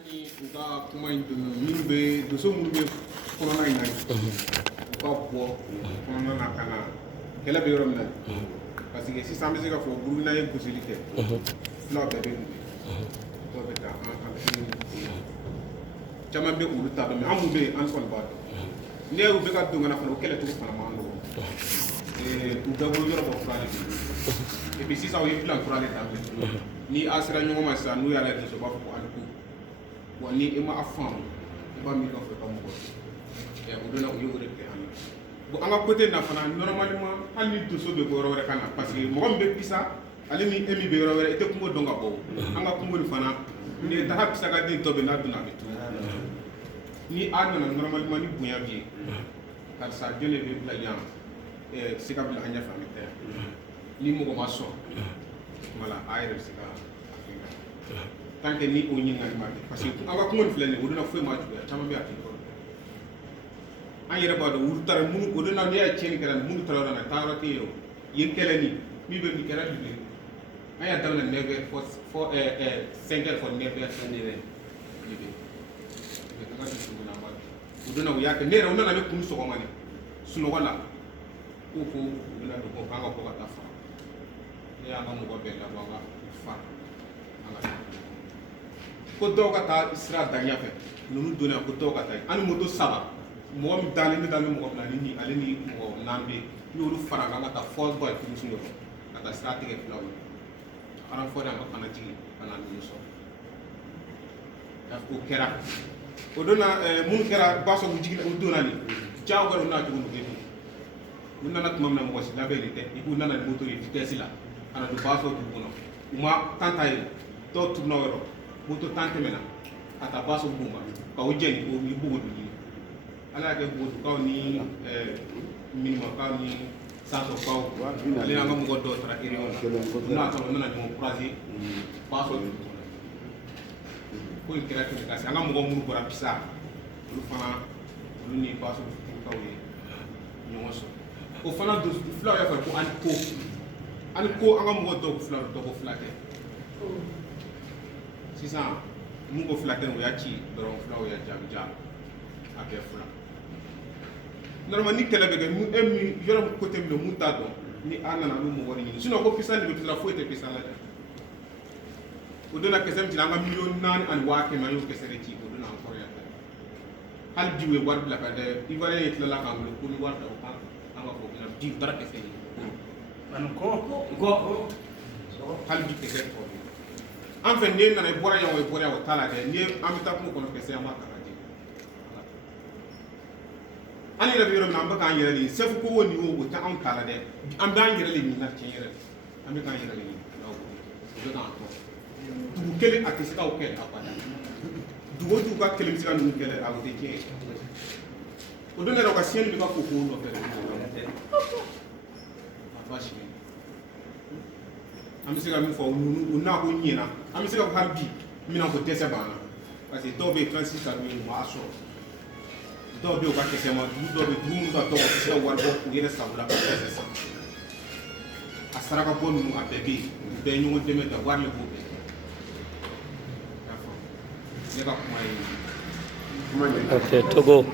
Ani uka kuma in min be doso mun be kɔnɔna in na u ka bɔ kɔnɔna na ka na kɛlɛ bɛ yɔrɔ min na parce que sisan an bɛ se ka fɔ Burukina ye gosili kɛ fulaw bɛɛ bɛ dɔw bɛ taa an caman bɛ olu ta dɔn mɛ an mun bɛ yen an kɔni b'a dɔn n'i y'u bɛ ka don ka na fana o kɛlɛcogo fana man nɔgɔn u bɛɛ bolo yɔrɔ bɔ fura de bɛ et puis sisan u ye plan kura de daminɛ ni a sera ɲɔgɔn ma sisan n'u y'a lajɛ u b'a fɔ ko aliku wa ni i ma a faamu i b'a min nɔfɛ ka mɔgɔ o donna u ye o de kɛ an na bon an ka côté na fana normalement hali ni doso bɛ bɔ yɔrɔ wɛrɛ ka na parce que mɔgɔ min bɛ pisa ale ni e min bɛ yɔrɔ wɛrɛ i tɛ kungo dɔn ka bɔ an ka kungo nin fana ni taga pisa ka den tɔ bɛ n'a donna a bɛ tunu ni a nana normalement ni bonya bɛ yen karisa jɔn de bɛ bila yan se ka bila an ɲɛfɛ an bɛ taa yan ni mɔgɔ ma sɔn voilà a yɛrɛ bɛ se ka tant que ni o ɲininkali ma kɛ parce que an ka kungo nin filɛ nin ye o donna foyi ma juguya caman bɛ a tɛ yɔrɔ an yɛrɛ b'a dɔn olu taara minnu o donna ne y'a tiɲɛni kɛra minnu taara yɔrɔ la taa yɔrɔ tɛ yen o yen kɛlɛ nin min bɛ nin kɛra bilen an y'a daminɛ 9 heures fɔ 5 heures fɔ 9 heures fɛn de yɛrɛ o donna u y'a kɛ ne yɛrɛ u nana ne kun sɔgɔma de sunɔgɔ la ko u bɛna don ko k'an ka bɔ ka taa fara ne y'an ka mɔgɔ bɛɛ labɔ an ka fara an ka ko dɔw ka taa sira daɲɛ fɛ ninnu donna ko dɔw ka taa an ni moto saba mɔgɔ min dalen ne dalen mɔgɔ fila ni ale ni mɔgɔ naani bɛ yen n'olu fara kan ka taa fɔ bɔ turusi yɔrɔ ka taa sira tigɛ filaw ye aran fɔ de an ka kana jigin ka na ninnu sɔrɔ o kɛra o donna minnu kɛra ba sɔrɔ u jigin u donna nin jaaw wɛrɛ u n'a cogo min u nana tuma min na mɔgɔ si labɛn de tɛ i k'u nana ni moto ye vitesse la ka na don ba sɔrɔ dugu kɔnɔ u ma tan ta ye dɔw turuna o yɔrɔ moto tan tɛmɛna ka taa ba sɔrɔ bugun ma ka o jɛni o ye bugun dugu ye ala y'a kɛ bugudukaw ni minimakaw ni sansɔkaw ale y'an ka mɔgɔ dɔw taara réunion na u n'a sɔrɔ u nana ɲɔgɔn croiser ba sɔrɔ dugu kɔnɔ ko in kɛra kɛmɛ kasi an ka mɔgɔ minnu bɔra pisa olu fana olu ni ba sɔrɔ futinikaw ye ɲɔgɔn sɔrɔ o fana fulaw y'a fɔ ko ani ko an ka mɔgɔ dɔw fila dɔ ko fila tɛ sisan mun ko fila tɛ o y'a ci dɔrɔn fulaw y'a jaabi ja a kɛ fila normalement ni kɛlɛ bɛ kɛ e min yɔrɔ min côté min na mun t'a dɔn ni a nana n'o mɔgɔ de ɲini sinon ko pisa de bɛ pisa foyi tɛ pisa la dɛ o donna kisɛ min ci an ka miliyɔn 4 ani 100 an y'o kisɛ de ci o donna an kɔrɔ yan hali bi u ye wari bila ka dɛ ivoirien ye tilala k'an wele ko ni wari da o kan an ka fɔ o bɛna bi u taara kisɛ ɲini hali bi kisɛ tɔ bɛ an fɛ n'e nana i bɔra yan o t'a la dɛ ni an bɛ taa kungo kɔnɔ kisɛ an b'a ta ka di an yɛrɛ bɛ yɔrɔ min na an bɛ k'an yɛrɛ de chef ko o nin o tɛ anw ta la dɛ an b'an yɛrɛ de ɲini na tiɲɛ yɛrɛ an bɛ k'an yɛrɛ de ɲini o bɛ k'an tɔ dugu kelen a tɛ se k'aw kɛlɛ abada dugu o dugu ka kelen bɛ se ka ninnu kɛlɛ a o tɛ tiɲɛ ye o don yɛrɛ ka siyɛnni bɛ ka fo k'o nɔfɛ a ba si an bɛ se ka min fɔ u n'a ko ɲɛna an bɛ se ka fɔ hali bi min na ko dɛsɛ b'an na parce que dɔw bɛ yen 36 ka min u b'a sɔrɔ dɔw bɛ yen u ka kisɛ ma dugu dɔw bɛ dugu minnu ka dɔgɔ u tɛ se ka wari bɔ u yɛrɛ sago la ka kisɛ san a saraka bɔ ninnu a bɛɛ bɛ yen u bɛɛ ye ɲɔgɔn dɛmɛ da wari le b'o bɛɛ ne ka kuma ye Ok, Togo.